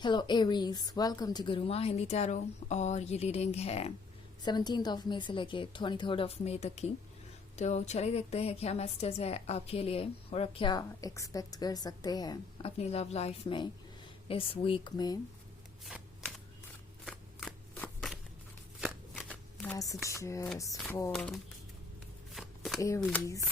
Hello Aries, welcome to Guruma Hindi tarot. और ये reading है 17th ऑफ मई से लेके 23rd ऑफ मई तक की। तो चलिए देखते हैं क्या मैसेज है आपके लिए और आप क्या एक्सपेक्ट कर सकते हैं अपनी लव लाइफ में इस वीक में। Messages for Aries.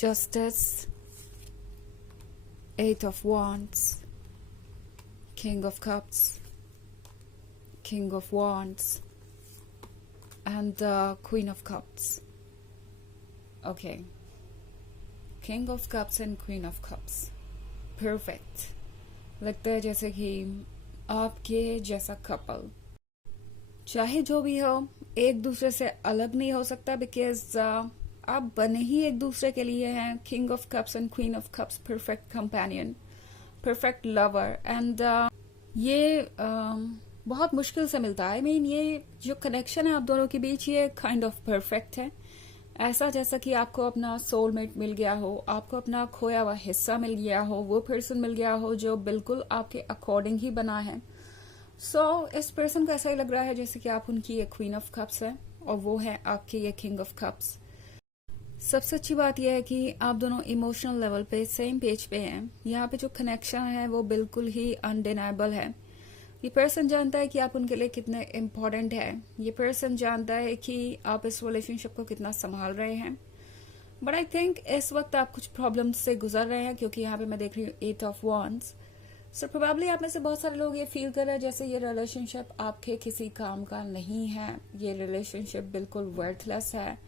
Justice, Eight of Wands, King of Cups, King of Wands, and Queen of Cups. Okay. King of Cups and Queen of Cups. Perfect. लगता है जैसे कि आपके जैसा कपल चाहे जो भी हो एक दूसरे से अलग नहीं हो सकता, बिकॉज आप बने ही एक दूसरे के लिए हैं। King of cups and queen of cups, perfect companion, perfect lover. And ये बहुत मुश्किल से मिलता है। आई मीन ये जो कनेक्शन है आप दोनों के बीच, ये काइंड ऑफ परफेक्ट है। ऐसा जैसा कि आपको अपना सोलमेट मिल गया हो, आपको अपना खोया हुआ हिस्सा मिल गया हो, वो पर्सन मिल गया हो जो बिल्कुल आपके अकॉर्डिंग ही बना है। इस पर्सन को ऐसा ही लग रहा है जैसे कि आप उनकी ये क्वीन ऑफ कप्स है और वो है आपके ये किंग ऑफ कप्स। सबसे अच्छी बात यह है कि आप दोनों इमोशनल लेवल पे सेम पेज पे हैं। यहाँ पे जो कनेक्शन है वो बिल्कुल ही अनडिनाइबल है। ये पर्सन जानता है कि आप उनके लिए कितने इम्पोर्टेंट है। ये पर्सन जानता है कि आप इस रिलेशनशिप को कितना संभाल रहे हैं। बट आई थिंक इस वक्त आप कुछ प्रॉब्लम से गुजर रहे हैं, क्योंकि यहाँ पे मैं देख रही हूँ 8 ऑफ wands। सो प्रोबेबली आप में से बहुत सारे लोग ये फील कर रहे हैं जैसे ये रिलेशनशिप आपके किसी काम का नहीं है। ये रिलेशनशिप बिल्कुल वर्थलेस है।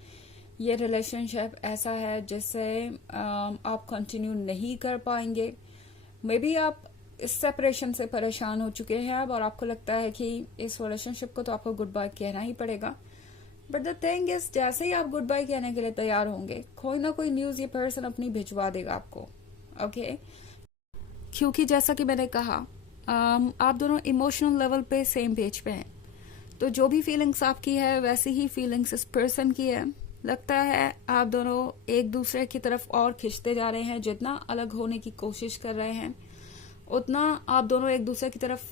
ये रिलेशनशिप ऐसा है जिससे आप कंटिन्यू नहीं कर पाएंगे। मे बी आप इस सेपरेशन से परेशान हो चुके हैं अब और आपको लगता है कि इस रिलेशनशिप को तो आपको गुड बाय कहना ही पड़ेगा। बट द थिंग इज, जैसे ही आप गुड बाय कहने के लिए तैयार होंगे, कोई ना कोई न्यूज ये पर्सन अपनी भिजवा देगा आपको। ओके क्योंकि जैसा कि मैंने कहा, आप दोनों इमोशनल लेवल पे सेम पेज पे हैं। तो जो भी फीलिंग्स आपकी है वैसी ही फीलिंग्स इस पर्सन की है। लगता है आप दोनों एक दूसरे की तरफ और खिंचते जा रहे हैं। जितना अलग होने की कोशिश कर रहे हैं उतना आप दोनों एक दूसरे की तरफ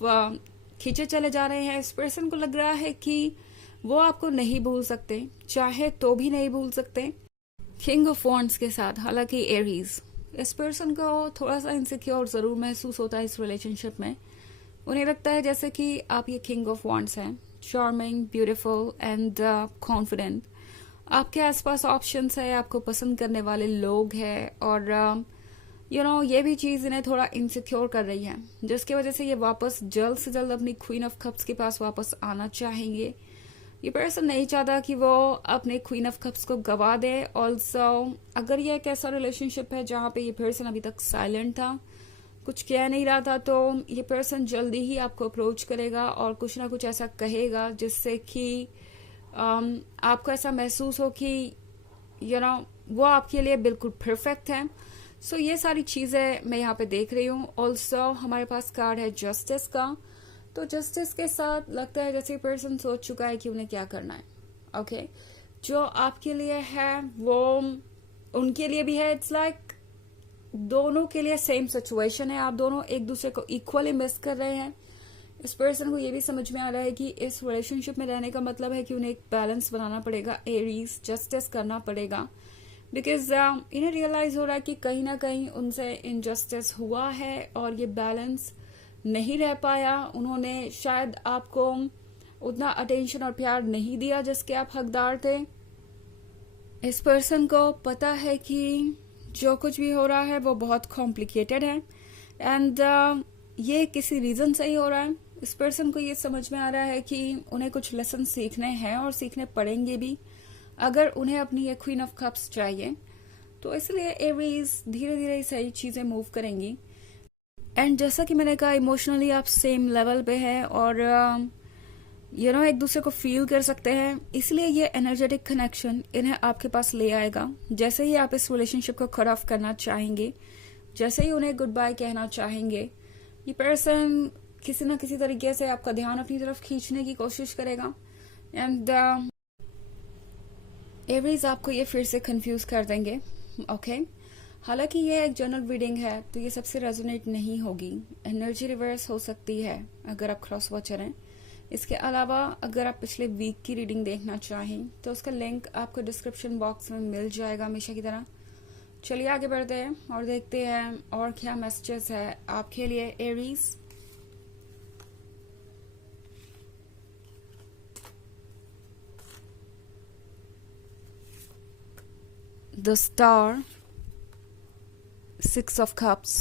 खींचे चले जा रहे हैं। इस पर्सन को लग रहा है कि वो आपको नहीं भूल सकते, चाहे तो भी नहीं भूल सकते। किंग ऑफ वॉन्ड्स के साथ, हालांकि एरीज, इस पर्सन को थोड़ा सा इनसिक्योर जरूर महसूस होता है इस रिलेशनशिप में। उन्हें लगता है जैसे कि आप ये किंग ऑफ वॉन्ड्स हैं, चार्मिंग, ब्यूटीफुल एंड कॉन्फिडेंट। आपके आसपास ऑप्शंस है, आपको पसंद करने वाले लोग हैं और ये भी चीज इन्हें थोड़ा इनसिक्योर कर रही है, जिसकी वजह से ये वापस जल्द से जल्द अपनी क्वीन ऑफ कप्स के पास वापस आना चाहेंगे। ये पर्सन नहीं चाहता कि वो अपने क्वीन ऑफ कप्स को गवा दे। ऑल्सो अगर ये एक ऐसा रिलेशनशिप है जहां पे ये पर्सन अभी तक साइलेंट था, कुछ कह नहीं रहा था, तो ये पर्सन जल्दी ही आपको अप्रोच करेगा और कुछ ना कुछ ऐसा कहेगा जिससे कि आपको ऐसा महसूस हो कि वो आपके लिए बिल्कुल परफेक्ट है। सो ये सारी चीजें मैं यहाँ पे देख रही हूँ। ऑल्सो हमारे पास कार्ड है जस्टिस का। तो जस्टिस के साथ लगता है जैसे पर्सन सोच चुका है कि उन्हें क्या करना है। ओके जो आपके लिए है वो उनके लिए भी है। इट्स लाइक दोनों के लिए सेम सिचुएशन है। आप दोनों एक दूसरे को इक्वली मिस कर रहे हैं। इस पर्सन को ये भी समझ में आ रहा है कि इस रिलेशनशिप में रहने का मतलब है कि उन्हें एक बैलेंस बनाना पड़ेगा, एरीज, जस्टिस करना पड़ेगा। बिकॉज इन्हें रियलाइज हो रहा है कि कहीं ना कहीं उनसे इनजस्टिस हुआ है और ये बैलेंस नहीं रह पाया। उन्होंने शायद आपको उतना अटेंशन और प्यार नहीं दिया जिसके आप हकदार थे। इस पर्सन को पता है कि जो कुछ भी हो रहा है वो बहुत कॉम्प्लिकेटेड है एंड ये किसी रीजन से ही हो रहा है। इस पर्सन को ये समझ में आ रहा है कि उन्हें कुछ लेसन सीखने हैं और सीखने पड़ेंगे भी अगर उन्हें अपनी ये क्वीन ऑफ कप्स चाहिए। तो इसलिए एरीज धीरे धीरे सही चीजें मूव करेंगी। एंड जैसा कि मैंने कहा, इमोशनली आप सेम लेवल पे है और एक दूसरे को फील कर सकते हैं। इसलिए ये एनर्जेटिक कनेक्शन इन्हें आपके पास ले आएगा। जैसे ही आप इस रिलेशनशिप को कट ऑफ करना चाहेंगे, जैसे ही उन्हें गुड बाय कहना चाहेंगे, ये पर्सन किसी ना किसी तरीके से आपका ध्यान अपनी तरफ खींचने की कोशिश करेगा। एंड एवरीज आपको ये फिर से कंफ्यूज कर देंगे। ओके हालांकि ये एक जनरल रीडिंग है तो ये सबसे रेजोनेट नहीं होगी, एनर्जी रिवर्स हो सकती है अगर आप क्रॉस वॉचर हैं। इसके अलावा अगर आप पिछले वीक की रीडिंग देखना चाहें तो उसका लिंक आपको डिस्क्रिप्शन बॉक्स में मिल जाएगा हमेशा की तरह। चलिए आगे बढ़ते हैं और देखते हैं और क्या मैसेजेस है आपके लिए Aries. The star, 6 of cups,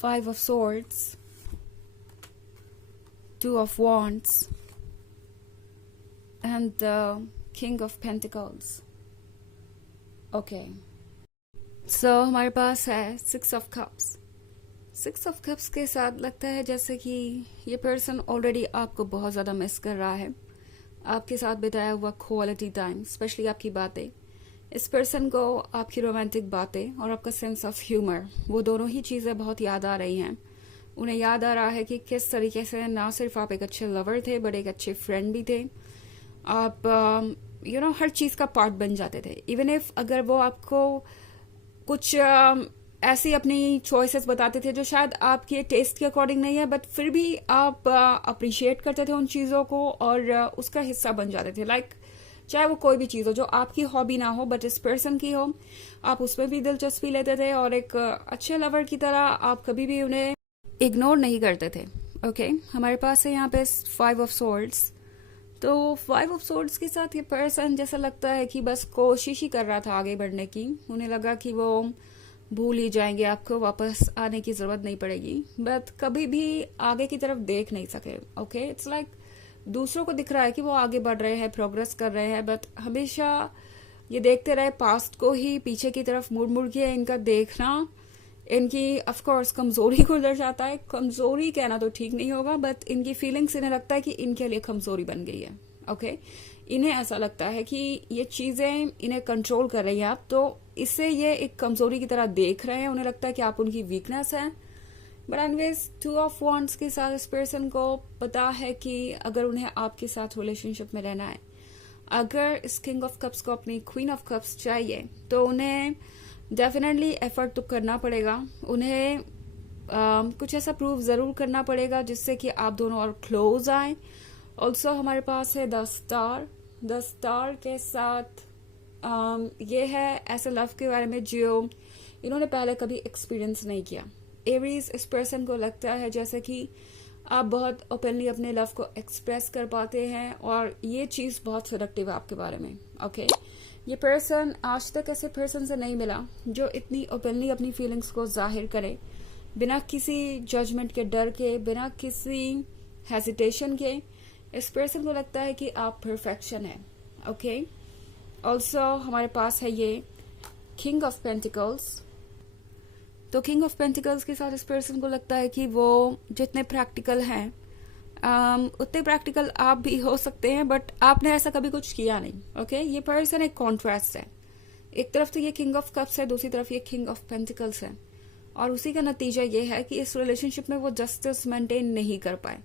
5 of swords, 2 of wands, and the king of pentacles. Okay. So हमारे पास है 6 of cups. 6 of cups के साथ लगता है जैसे कि ये पर्सन ऑलरेडी आपको बहुत ज़्यादा मिस कर रहा है, आपके साथ बिताया हुआ क्वालिटी टाइम, स्पेशली आपकी बातें। इस पर्सन को आपकी रोमांटिक बातें और आपका सेंस ऑफ ह्यूमर, वो दोनों ही चीज़ें बहुत याद आ रही हैं। उन्हें याद आ रहा है कि किस तरीके से ना सिर्फ आप एक अच्छे लवर थे बट एक अच्छे फ्रेंड भी थे। आप हर चीज़ का पार्ट बन जाते थे। इवन इफ अगर वो आपको कुछ ऐसी अपनी चॉइसेस बताते थे जो शायद आपके टेस्ट के अकॉर्डिंग नहीं है, बट फिर भी आप अप्रिशिएट करते थे उन चीज़ों को और उसका हिस्सा बन जाते थे। लाइक चाहे वो कोई भी चीज़ हो जो आपकी हॉबी ना हो बट इस पर्सन की हो, आप उसमें भी दिलचस्पी लेते थे और एक अच्छे लवर की तरह आप कभी भी उन्हें इग्नोर नहीं करते थे। ओके हमारे पास है यहाँ पे 5 of swords। तो 5 of swords के साथ ये पर्सन जैसा लगता है कि बस कोशिश ही कर रहा था आगे बढ़ने की। उन्हें लगा कि वो भूल ही जाएंगे, आपको वापस आने की जरूरत नहीं पड़ेगी, बट कभी भी आगे की तरफ देख नहीं सके। ओके इट्स लाइक दूसरों को दिख रहा है कि वो आगे बढ़ रहे हैं, प्रोग्रेस कर रहे हैं, बट हमेशा ये देखते रहे पास्ट को ही, पीछे की तरफ मुड़ मुड़ के इनका देखना इनकी ऑफ कोर्स कमजोरी को दर्शाता है। कमजोरी कहना तो ठीक नहीं होगा, बट इनकी फीलिंग्स इन्हें लगता है कि इनके लिए कमजोरी बन गई है। ओके इन्हें ऐसा लगता है कि ये चीजें इन्हें कंट्रोल कर रही है आप, तो इससे ये एक कमजोरी की तरह देख रहे हैं। उन्हें लगता है कि आप उनकी वीकनेस है। बट एनीवेज 2 of wands के साथ इस पर्सन को पता है कि अगर उन्हें आपके साथ रिलेशनशिप में रहना है, अगर इस किंग ऑफ कप्स को अपनी क्वीन ऑफ कप्स चाहिए, तो उन्हें डेफिनेटली एफर्ट तो करना पड़ेगा। उन्हें कुछ ऐसा प्रूव जरूर करना पड़ेगा जिससे कि आप दोनों और क्लोज आए। ऑल्सो हमारे पास है द स्टार। द स्टार के साथ ये है ऐसे लव के बारे में जो इन्होंने पहले कभी एक्सपीरियंस नहीं किया। एरीज इस पर्सन को लगता है जैसे कि आप बहुत ओपनली अपने लव को एक्सप्रेस कर पाते हैं और ये चीज बहुत सेडक्टिव है आपके बारे में। ओके ये पर्सन आज तक ऐसे पर्सन से नहीं मिला जो इतनी ओपनली अपनी फीलिंग्स को जाहिर करे, बिना किसी जजमेंट के डर के, बिना किसी हेजिटेशन के। इस पर्सन को लगता है कि आप परफेक्शन है। ओके ऑल्सो हमारे पास है ये किंग ऑफ पेंटिकल्स। तो किंग ऑफ पेंटिकल्स के साथ इस पर्सन को लगता है कि वो जितने प्रैक्टिकल हैं उतने प्रैक्टिकल आप भी हो सकते हैं, बट आपने ऐसा कभी कुछ किया नहीं। ओके ये पर्सन एक कॉन्ट्रास्ट है। एक तरफ तो ये किंग ऑफ कप्स है, दूसरी तरफ ये किंग ऑफ पेंटिकल्स है, और उसी का नतीजा ये है कि इस रिलेशनशिप में वो जस्टिस मेंटेन नहीं कर पाए।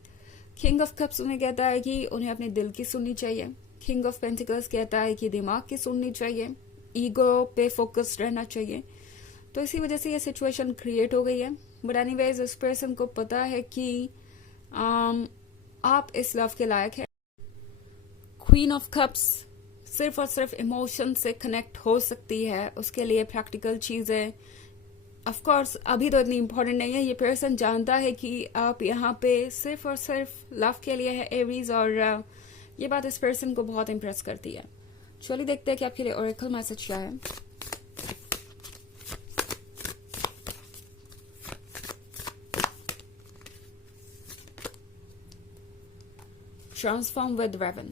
किंग ऑफ कप्स उन्हें कहता है कि उन्हें अपने दिल की सुननी चाहिए, किंग ऑफ पेंटिकल्स कहता है कि दिमाग की सुननी चाहिए, ईगो पे फोकस्ड रहना चाहिए। तो इसी वजह से ये सिचुएशन क्रिएट हो गई है। बट एनीवेज इस पर्सन को पता है कि आप इस लव के लायक है। क्वीन ऑफ कप्स सिर्फ और सिर्फ इमोशन से कनेक्ट हो सकती है, उसके लिए प्रैक्टिकल चीजें ऑफ कोर्स अभी तो इतनी इंपॉर्टेंट नहीं है। ये पर्सन जानता है कि आप यहाँ पे सिर्फ और सिर्फ लव के लिए है एरीज, और ये बात इस पर्सन को बहुत इम्प्रेस करती है। चलिए देखते हैं कि आपके लिए ओरेकल मैसेज क्या है। ट्रांसफॉर्म विद रेवन।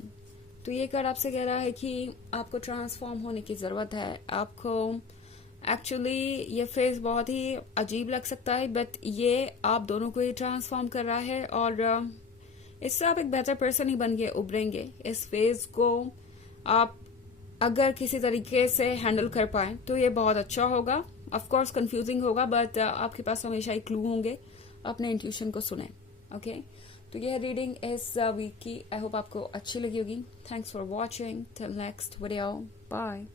तो ये कार्ड आपसे कह रहा है कि आपको ट्रांसफॉर्म होने की जरूरत है। आपको एक्चुअली ये फेज बहुत ही अजीब लग सकता है, बट ये आप दोनों को ही ट्रांसफॉर्म कर रहा है और इससे आप एक बेहतर पर्सन ही बन के उभरेंगे। इस फेज को आप अगर किसी तरीके से हैंडल कर पाए तो ये बहुत अच्छा होगा। ऑफ कोर्स कंफ्यूजिंग होगा, बट आपके पास हमेशा ही क्लू होंगे, अपने इंट्यूशन को सुने. ओके, तो यह रीडिंग इस वीक की. आई होप आपको अच्छी लगी होगी. Thanks for watching. Till next video. Bye.